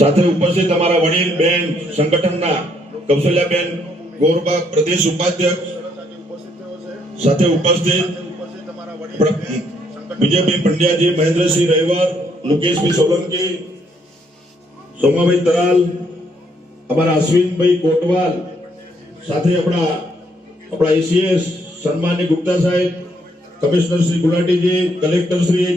સાથે ઉપસ્થિત અમારા વડીલ બેન સંગઠનના કૌશલ્યાબેન ગોરબા પ્રદેશ ઉપાધ્યક્ષ સાથે ઉપસ્થિત વિજયભાઈ પંડ્યાજી મહેન્દ્રસિંહ રહેવાર લોકેશભાઈ સોલંકી સોમાભાઈ તરાલ અમારા અશ્વિનભાઈ કોટવાલ સાથે આપણા આપણા એસીએસ સન્માનની ગુપ્તા સાહેબ કમિશનર શ્રી ગુલાટીજી કલેક્ટર શ્રી